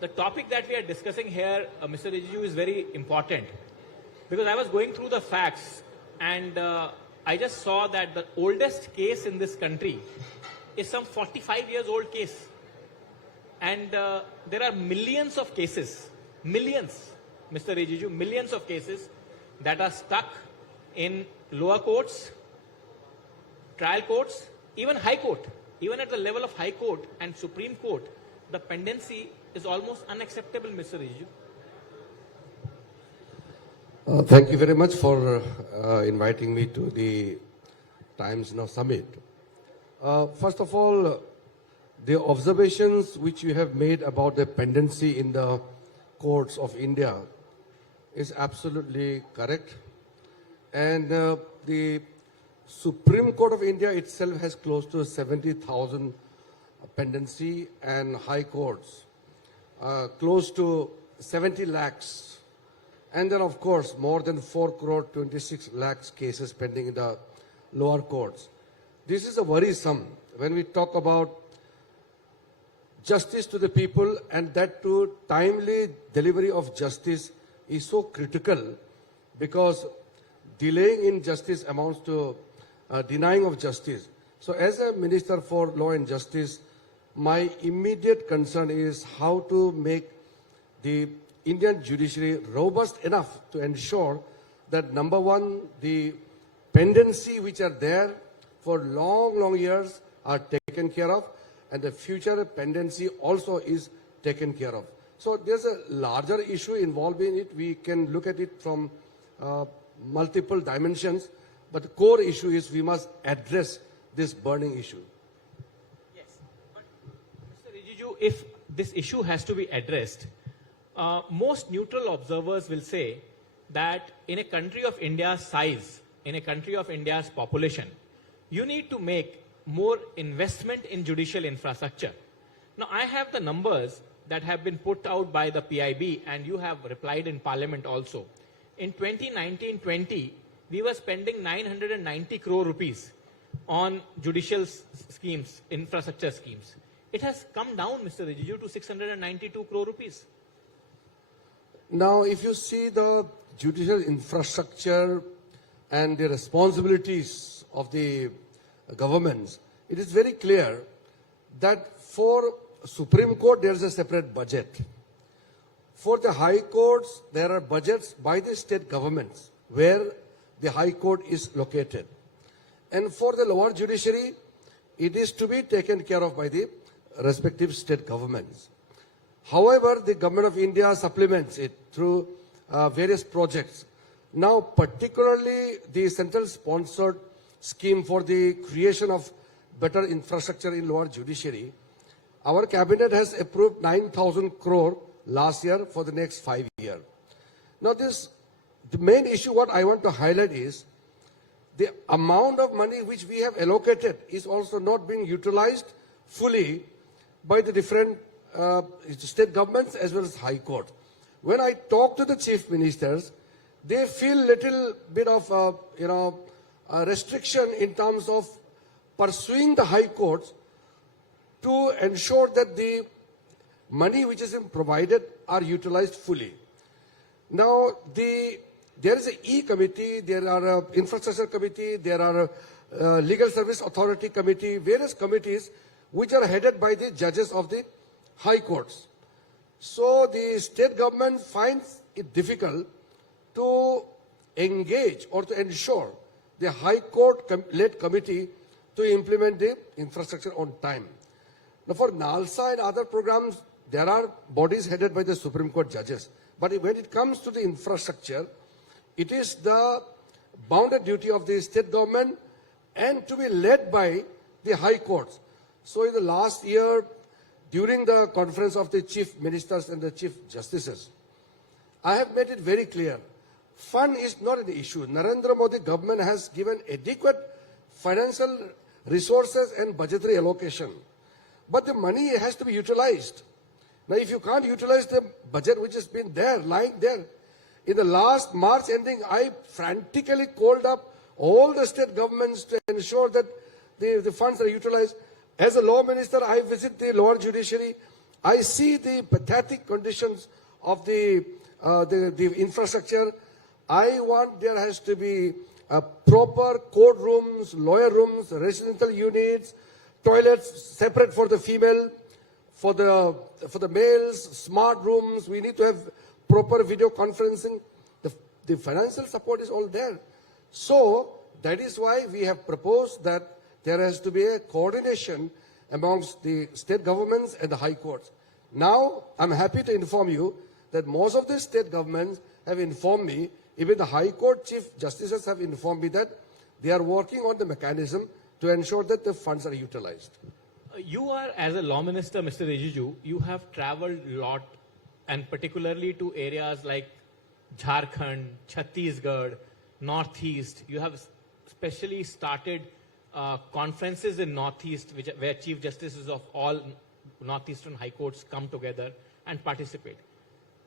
the topic that we are discussing here, Mr. Rijiju, is very important because I was going through the facts and I just saw that the oldest case in this country is some 45 years old case. And there are millions of cases, millions, Mr. Rijiju, millions of cases that are stuck in lower courts, trial courts, even High Court. Even at the level of High Court and Supreme Court, the pendency is almost unacceptable, Mr. Rijiju. Thank you very much for inviting me to the Times Now Summit. First of all, the observations which you have made about the pendency in the courts of India is absolutely correct. And the Supreme Court of India itself has close to 70,000 pendency, and High Courts close to 70 lakhs. And then, of course, more than 4 crore 26 lakhs cases pending in the lower courts. This is a worrisome when we talk about justice to the people, and that too timely delivery of justice is so critical, because delaying in justice amounts to denying of justice. So as a Minister for Law and Justice, my immediate concern is how to make the Indian judiciary robust enough to ensure that, number one, the pendency which are there for long years are taken care of, and the future pendency also is taken care of. So there's a larger issue involved in it. We can look at it from multiple dimensions, but the core issue is we must address this burning issue. Yes, but Mr. Rijiju, if this issue has to be addressed, most neutral observers will say that in a country of India's size, in a country of India's population, you need to make more investment in judicial infrastructure. Now, I have the numbers that have been put out by the PIB, and you have replied in Parliament also. In 2019-20, we were spending 990 crore rupees on judicial schemes, infrastructure schemes. It has come down, Mr. Rijiju, to 692 crore rupees. Now, if you see the judicial infrastructure and the responsibilities of the governments, it is very clear that for Supreme Court there is a separate budget. For the High Courts, there are budgets by the state governments where the High Court is located. And for the lower judiciary, it is to be taken care of by the respective state governments. However, the Government of India supplements it through various projects. Now, particularly the central-sponsored scheme for the creation of better infrastructure in lower judiciary, our cabinet has approved 9,000 crore last year for the next 5 years. Now, the main issue what I want to highlight is the amount of money which we have allocated is also not being utilized fully by the different state governments as well as High Court. When I talk to the chief ministers, they feel little bit of a restriction in terms of pursuing the High Courts to ensure that the money which is provided are utilized fully. Now, there is an E-committee, there are infrastructure committee, there are legal service authority committee, various committees which are headed by the judges of the High Courts. So the state government finds it difficult to engage or to ensure the High Court-led committee to implement the infrastructure on time. Now, for NALSA and other programs, there are bodies headed by the Supreme Court judges. But when it comes to the infrastructure, it is the bounded duty of the state government and to be led by the High Courts. So in the last year, during the conference of the chief ministers and the chief justices, I have made it very clear, fund is not an issue. Narendra Modi government has given adequate financial resources and budgetary allocation. But the money has to be utilized. Now, if you can't utilize the budget which has been there, lying there, in the last March ending, I frantically called up all the state governments to ensure that the funds are utilized. As a law minister, I visit the lower judiciary. I see the pathetic conditions of the infrastructure. I want there has to be proper courtrooms, lawyer rooms, residential units, toilets separate for the female, for the males, smart rooms. We need to have proper video conferencing. The financial support is all there. So that is why we have proposed that there has to be a coordination amongst the state governments and the high courts. Now, I'm happy to inform you that most of the state governments have informed me, even the High Court Chief Justices have informed me that they are working on the mechanism to ensure that the funds are utilized. You are, as a law minister, Mr. Rijiju, you have traveled a lot, and particularly to areas like Jharkhand, Chhattisgarh, Northeast. You have specially started conferences in Northeast, where Chief Justices of all Northeastern High Courts come together and participate.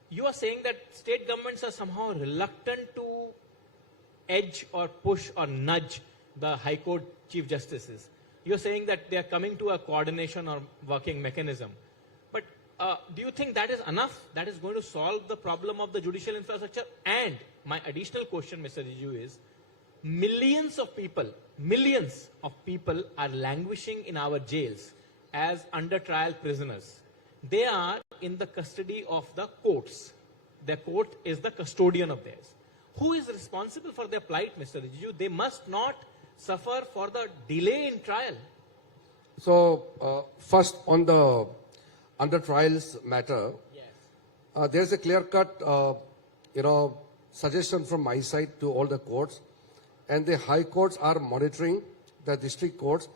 You are saying that state governments are somehow reluctant to edge or push or nudge the High Court Chief Justices. You're saying that they are coming to a coordination or working mechanism. But do you think that is enough? That is going to solve the problem of the judicial infrastructure? And my additional question, Mr. Rijiju, is millions of people are languishing in our jails as under trial prisoners. They are in the custody of the courts. The court is the custodian of theirs. Who is responsible for their plight, Mr. Rijiju? They must not suffer for the delay in trial. So, first on the under trials matter, Yes. there's a clear-cut, suggestion from my side to all the courts, and the high courts are monitoring the district courts,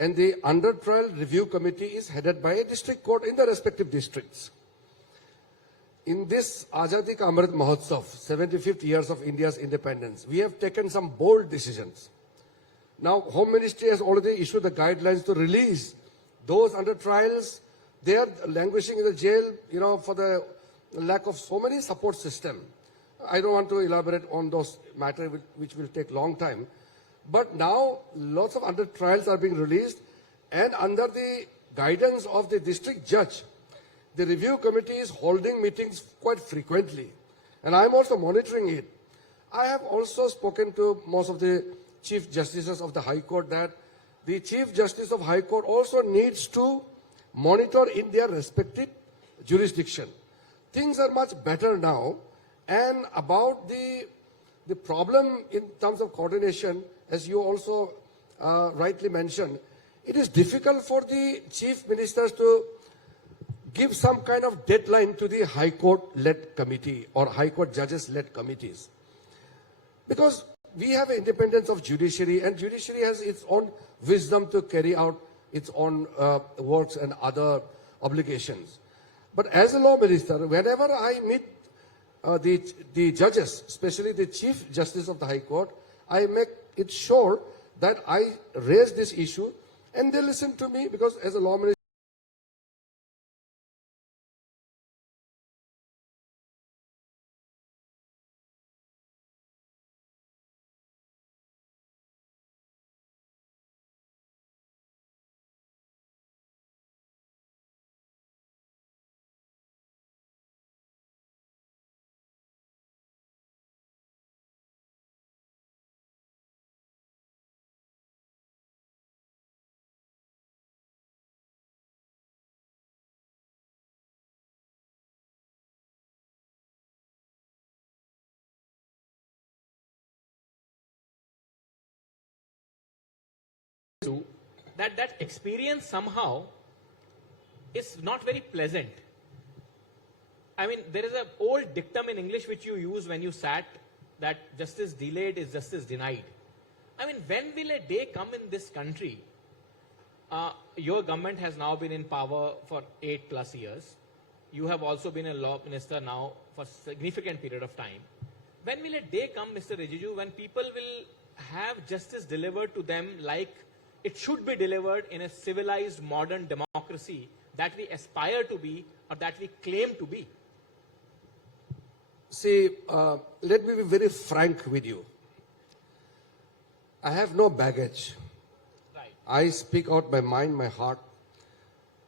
and the under trial review committee is headed by a district court in the respective districts. In this Azadi Ka Amrit Mahotsav, 75th years of India's independence, we have taken some bold decisions. Now, Home Ministry has already issued the guidelines to release those under trials. They are languishing in the jail, for the lack of so many support system. I don't want to elaborate on those matters, which will take long time. But now, lots of under trials are being released, and under the guidance of the district judge, the review committee is holding meetings quite frequently. And I'm also monitoring it. I have also spoken to most of the Chief Justices of the High Court that the Chief Justice of High Court also needs to monitor in their respective jurisdiction. Things are much better now. And about the problem in terms of coordination, as you also rightly mentioned, it is difficult for the chief ministers to give some kind of deadline to the High Court-led committee or High Court judges-led committees. Because we have an independence of judiciary, and judiciary has its own wisdom to carry out its own works and other obligations. But as a law minister, whenever I meet the judges, especially the Chief Justice of the High Court, I make it sure that I raise this issue, and they listen to me, because as a law minister, that experience somehow is not very pleasant. I mean, there is an old dictum in English which you use when you sat, that justice delayed is justice denied. I mean, when will a day come in this country? Your government has now been in power for 8+ years. You have also been a law minister now for a significant period of time. When will a day come, Mr. Rijiju, when people will have justice delivered to them like it should be delivered in a civilized modern democracy that we aspire to be or that we claim to be? see, let me be very frank with you. I have no baggage. Right. I speak out my mind, my heart.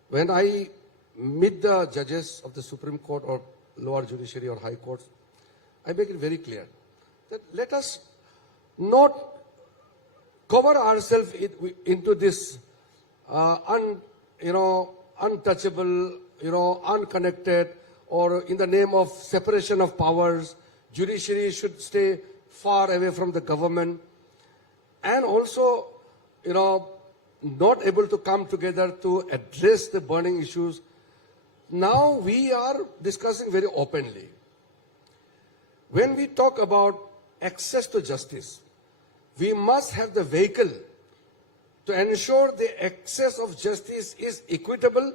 When I meet the judges of the Supreme Court or lower judiciary or high courts, I make it very clear that let us not cover ourselves into this untouchable, unconnected, or in the name of separation of powers, judiciary should stay far away from the government, and also, not able to come together to address the burning issues. Now we are discussing very openly. When we talk about access to justice, we must have the vehicle to ensure the access of justice is equitable,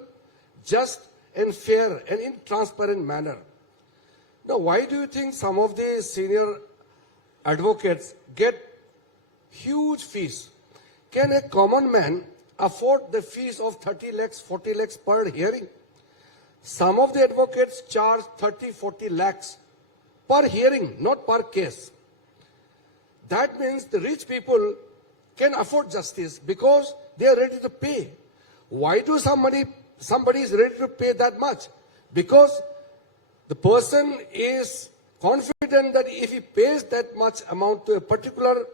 just and fair and in transparent manner. Now, why do you think some of the senior advocates get huge fees? Can a common man afford the fees of 30 lakhs, 40 lakhs per hearing? Some of the advocates charge 30, 40 lakhs per hearing, not per case. That means the rich people can afford justice because they are ready to pay. Why do somebody is ready to pay that much? Because the person is confident that if he pays that much amount to a particular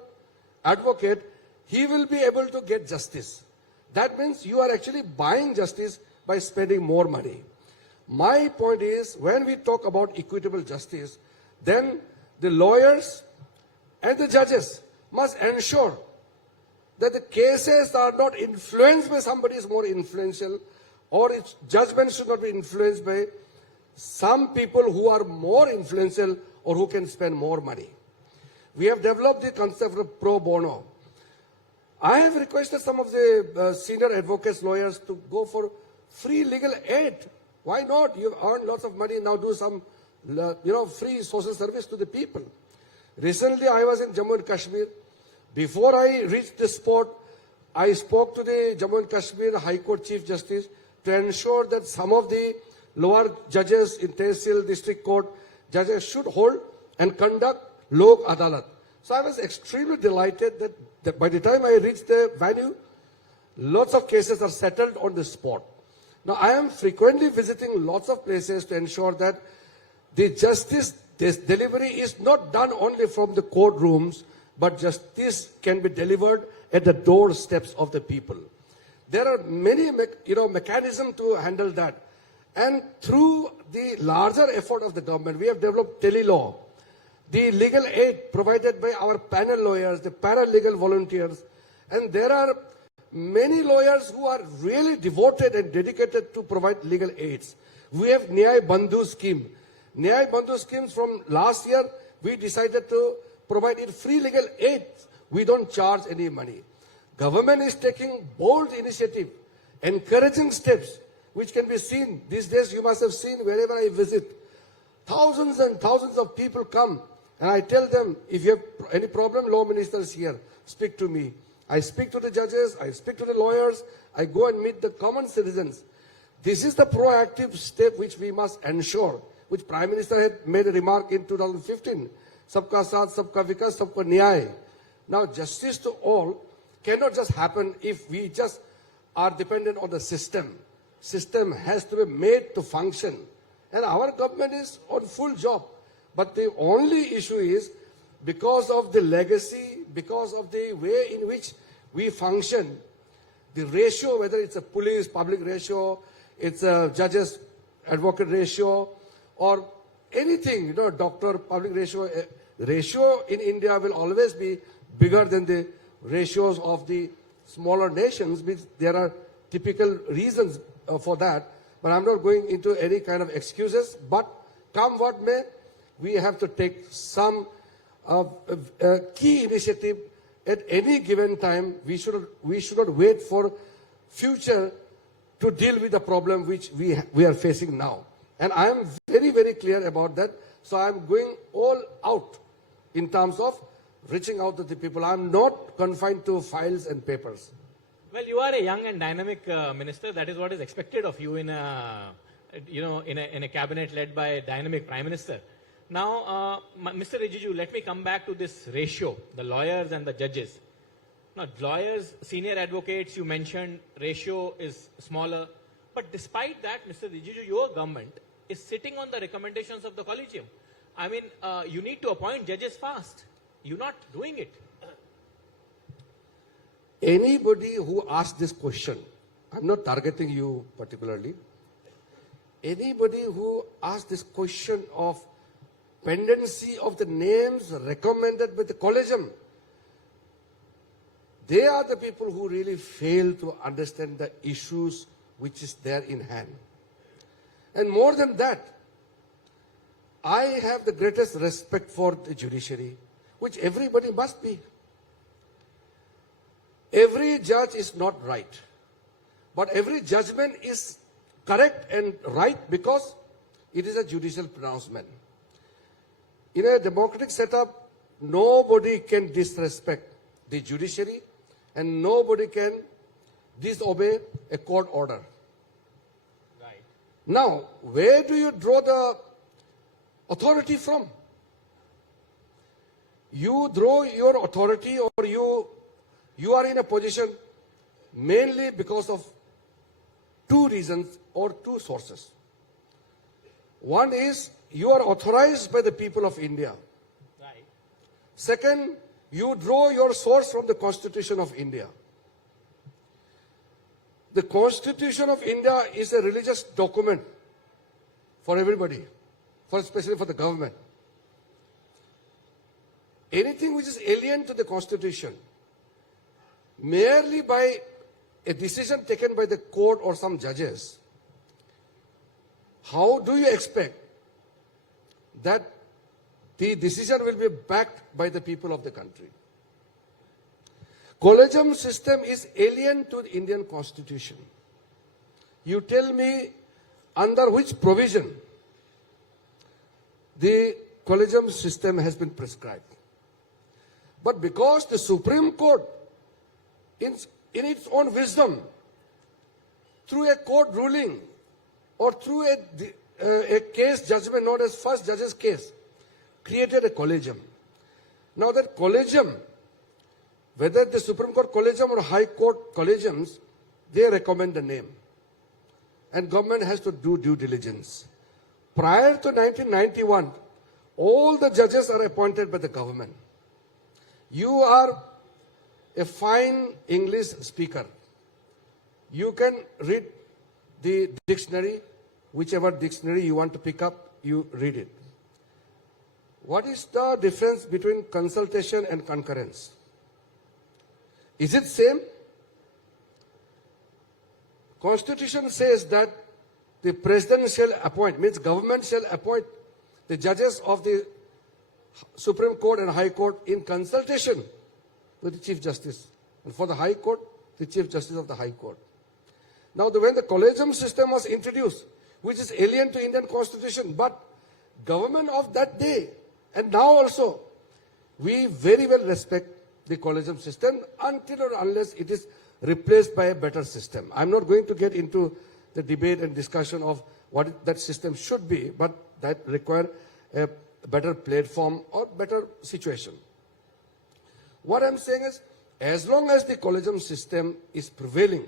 advocate, he will be able to get justice. That means you are actually buying justice by spending more money. My point is, when we talk about equitable justice, then the lawyers and the judges must ensure that the cases are not influenced by somebody is more influential, or its judgment should not be influenced by some people who are more influential or who can spend more money. We have developed the concept of pro bono. I have requested some of the senior advocates, lawyers to go for free legal aid. Why not? You earn lots of money, now do some free social service to the people. Recently, I was in Jammu and Kashmir. Before I reached the spot, I spoke to the Jammu and Kashmir High Court Chief Justice to ensure that some of the lower judges in Tehsil District Court, judges should hold and conduct Lok Adalat. So I was extremely delighted that by the time I reached the venue, lots of cases are settled on the spot. Now, I am frequently visiting lots of places to ensure that the justice delivery is not done only from the courtrooms, but justice can be delivered at the doorsteps of the people. There are many mechanisms to handle that. And through the larger effort of the government, we have developed tele-law, the legal aid provided by our panel lawyers, the paralegal volunteers, and there are many lawyers who are really devoted and dedicated to provide legal aids. We have Nyay Bandhu scheme. Nyay Bandhu schemes from last year, we decided to provide it free legal aid. We don't charge any money. Government is taking bold initiative, encouraging steps, which can be seen. These days, you must have seen wherever I visit. Thousands and thousands of people come, and I tell them, if you have any problem, law minister is here, speak to me. I speak to the judges, I speak to the lawyers, I go and meet the common citizens. This is the proactive step which we must ensure, which Prime Minister had made a remark in 2015. Sabka Saath, Sabka Vikas, Sabka Nyay. Now, justice to all cannot just happen if we just are dependent on the system. System has to be made to function. And our government is on full job. But the only issue is, because of the legacy, because of the way in which we function, the ratio, whether it's a police public ratio, it's a judges advocate ratio, or anything, doctor public ratio, ratio in India will always be bigger than the ratios of the smaller nations. There are typical reasons for that, but I'm not going into any kind of excuses. But come what may, we have to take some key initiative at any given time. We should not wait for future to deal with the problem which we are facing now. And I am very, very clear about that. So I am going all out in terms of reaching out to the people. I am not confined to files and papers. Well, you are a young and dynamic minister. That is what is expected of you in a cabinet led by a dynamic prime minister. Now, Mr. Rijiju, let me come back to this ratio, the lawyers and the judges. Now, lawyers, senior advocates, you mentioned ratio is smaller. But despite that, Mr. Rijiju, your government is sitting on the recommendations of the collegium. I mean, you need to appoint judges fast. You're not doing it. Anybody who asks this question, I'm not targeting you particularly, anybody who asks this question of pendency of the names recommended by the collegium, they are the people who really fail to understand the issues which is there in hand. And more than that, I have the greatest respect for the judiciary, which everybody must be. Every judge is not right, but every judgment is correct and right because it is a judicial pronouncement. In a democratic setup, nobody can disrespect the judiciary and nobody can disobey a court order. Right. Now, where do you draw the authority from? You draw your authority, or you are in a position mainly because of two reasons or two sources. One is you are authorized by the people of India. Right. Second, you draw your source from the Constitution of India. The Constitution of India is a religious document for everybody, especially for the government. Anything which is alien to the Constitution, merely by a decision taken by the court or some judges, how do you expect that the decision will be backed by the people of the country? Collegium system is alien to the Indian Constitution. You tell me under which provision the collegium system has been prescribed. But because the Supreme Court, in its own wisdom, through a court ruling or through a case judgment known as first judge's case, created a collegium. Now that collegium, whether the Supreme Court collegium or High Court collegiums, they recommend the name. And government has to do due diligence. Prior to 1991, all the judges are appointed by the government. You are a fine English speaker. You can read the dictionary, whichever dictionary you want to pick up, you read it. What is the difference between consultation and concurrence? Is it same? Constitution says that the president shall appoint, means government shall appoint the judges of the Supreme Court and High Court in consultation with the Chief Justice. And for the High Court, the Chief Justice of the High Court. Now, when the collegium system was introduced, which is alien to Indian Constitution, but government of that day and now also, we very well respect the collegium system until or unless it is replaced by a better system. I'm not going to get into the debate and discussion of what that system should be, but that require a better platform or better situation. What I'm saying is, as long as the collegium system is prevailing,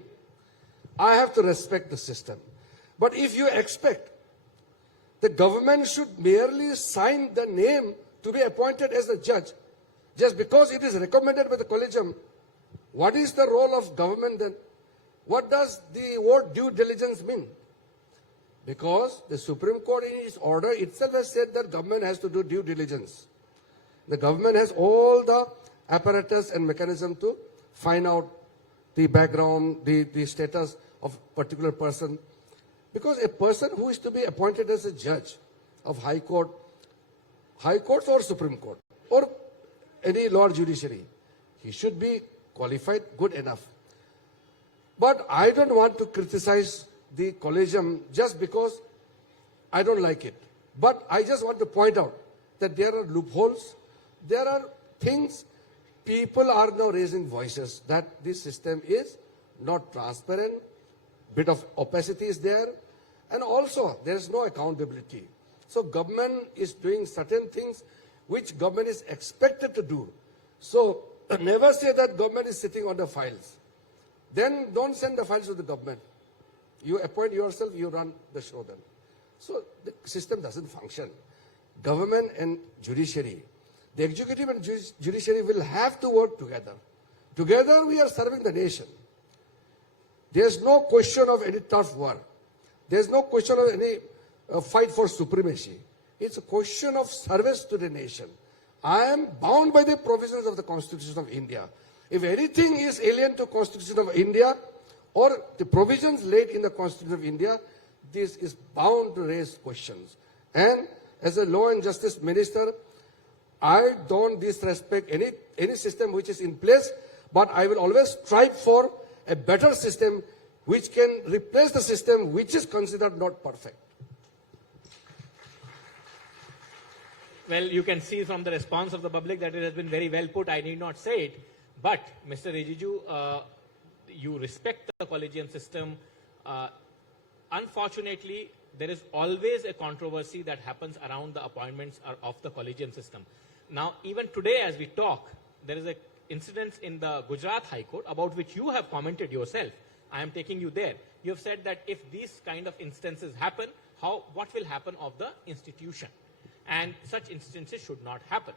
I have to respect the system. But if you expect the government should merely sign the name to be appointed as a judge, just because it is recommended by the collegium, what is the role of government then? What does the word due diligence mean? Because the Supreme Court in its order itself has said that government has to do due diligence. The government has all the apparatus and mechanism to find out the background, the status of particular person. Because a person who is to be appointed as a judge of High Court, High Courts or Supreme Court, or any law judiciary, he should be qualified, good enough. But I don't want to criticize the collegium just because I don't like it. But I just want to point out that there are loopholes, there are things, people are now raising voices that this system is not transparent, bit of opacity is there, and also there is no accountability. So government is doing certain things which government is expected to do. So never say that government is sitting on the files. Then don't send the files to the government. You appoint yourself, you run the show then. So the system doesn't function. Government and judiciary, the executive and judiciary will have to work together. Together we are serving the nation. There's no question of any tough war. There's no question of any fight for supremacy. It's a question of service to the nation. I am bound by the provisions of the Constitution of India. If anything is alien to Constitution of India or the provisions laid in the Constitution of India, this is bound to raise questions. And as a law and justice minister, I don't disrespect any system which is in place, but I will always strive for a better system which can replace the system which is considered not perfect. Well, you can see from the response of the public that it has been very well put. I need not say it. But, Mr. Rijiju, you respect the collegium system. Unfortunately, there is always a controversy that happens around the appointments of the collegium system. Now, even today as we talk, there is an incident in the Gujarat High Court about which you have commented yourself. I am taking you there. You have said that if these kind of instances happen, what will happen of the institution? And such instances should not happen.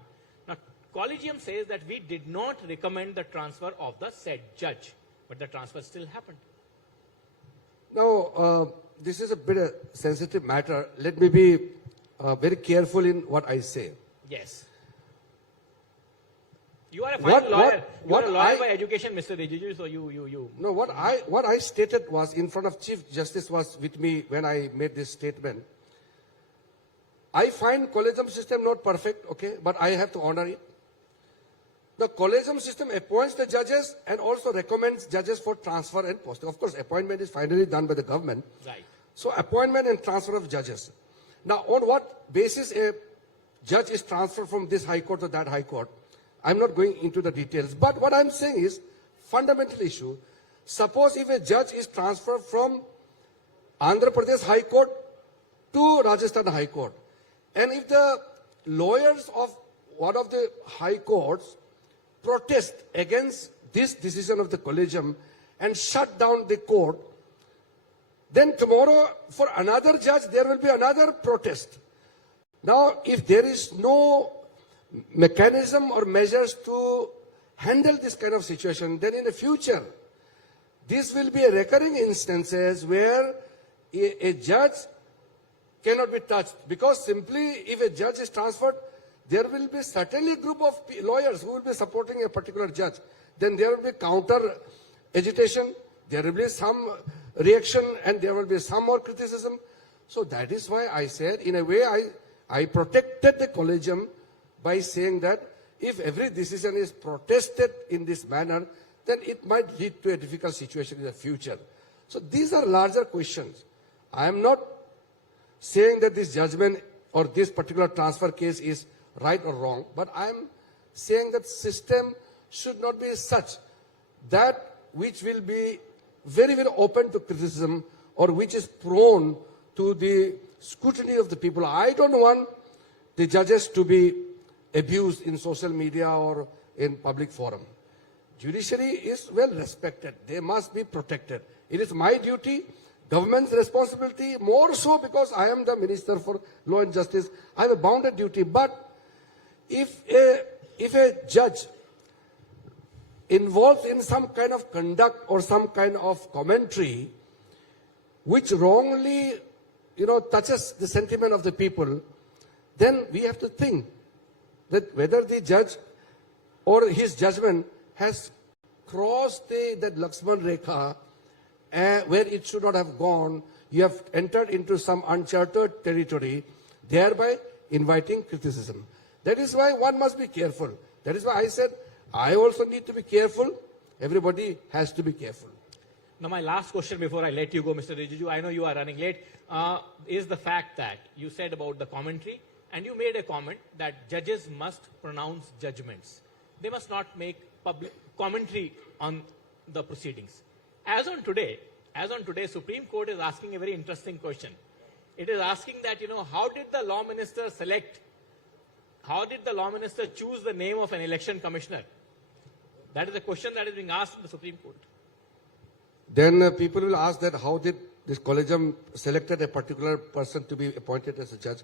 Now, Collegium says that we did not recommend the transfer of the said judge, but the transfer still happened. Now, this is a bit a sensitive matter. Let me be very careful in what I say. Yes. You are a fine lawyer. You are a lawyer by education, Mr. Rijiju, so you. No, what I stated was in front of Chief Justice was with me when I made this statement. I find collegium system not perfect, okay, but I have to honor it. The collegium system appoints the judges and also recommends judges for transfer and posting. Of course, appointment is finally done by the government. Right. So appointment and transfer of judges. Now, on what basis a judge is transferred from this high court to that high court, I'm not going into the details. But what I'm saying is, fundamental issue, suppose if a judge is transferred from Andhra Pradesh High Court to Rajasthan High Court, and if the lawyers of one of the high courts protest against this decision of the collegium and shut down the court, then tomorrow for another judge there will be another protest. Now, if there is no mechanism or measures to handle this kind of situation, then in the future, this will be a recurring instances where a judge cannot be touched, because simply if a judge is transferred, there will be certainly a group of lawyers who will be supporting a particular judge. Then there will be counter agitation, there will be some reaction, and there will be some more criticism. So that is why I said, in a way, I protected the collegium by saying that if every decision is protested in this manner, then it might lead to a difficult situation in the future. So these are larger questions. I am not saying that this judgment or this particular transfer case is right or wrong, but I am saying that system should not be such that which will be very, very open to criticism or which is prone to the scrutiny of the people. I don't want the judges to be abused in social media or in public forum. Judiciary is well respected. They must be protected. It is my duty, government's responsibility, more so because I am the Minister for Law and Justice. I have a bounded duty. But if a judge involved in some kind of conduct or some kind of commentary which wrongly, touches the sentiment of the people, then we have to think that whether the judge or his judgment has crossed that Lakshman Rekha where it should not have gone. You have entered into some uncharted territory, thereby inviting criticism. That is why one must be careful. That is why I said, I also need to be careful. Everybody has to be careful. Now, my last question before I let you go, Mr. Rijiju, I know you are running late, is the fact that you said about the commentary, and you made a comment that judges must pronounce judgments. They must not make public commentary on the proceedings. As on today, Supreme Court is asking a very interesting question. It is asking that, how did the law minister choose the name of an election commissioner? That is a question that is being asked in the Supreme Court. Then people will ask that how did this collegium selected a particular person to be appointed as a judge.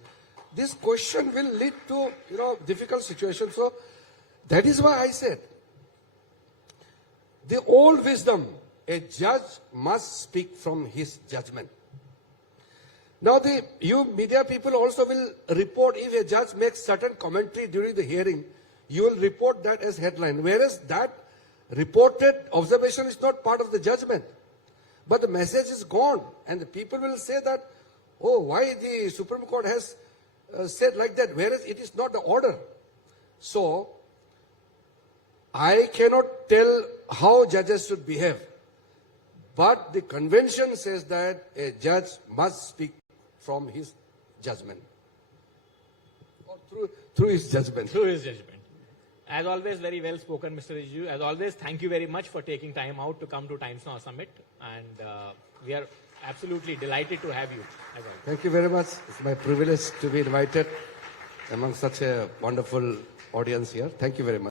This question will lead to, difficult situations. So that is why I said, the old wisdom, a judge must speak from his judgment. Now you media people also will report if a judge makes certain commentary during the hearing, you will report that as headline. Whereas that reported observation is not part of the judgment. But the message is gone, and the people will say that, oh, why the Supreme Court has said like that, whereas it is not the order. So, I cannot tell how judges should behave, but the convention says that a judge must speak from his judgment, or through his judgment. Through his judgment. As always, very well spoken, Mr. Rijiju. As always, thank you very much for taking time out to come to Times Now Summit. And we are absolutely delighted to have you. As always. Thank you very much. It's my privilege to be invited among such a wonderful audience here. Thank you very much.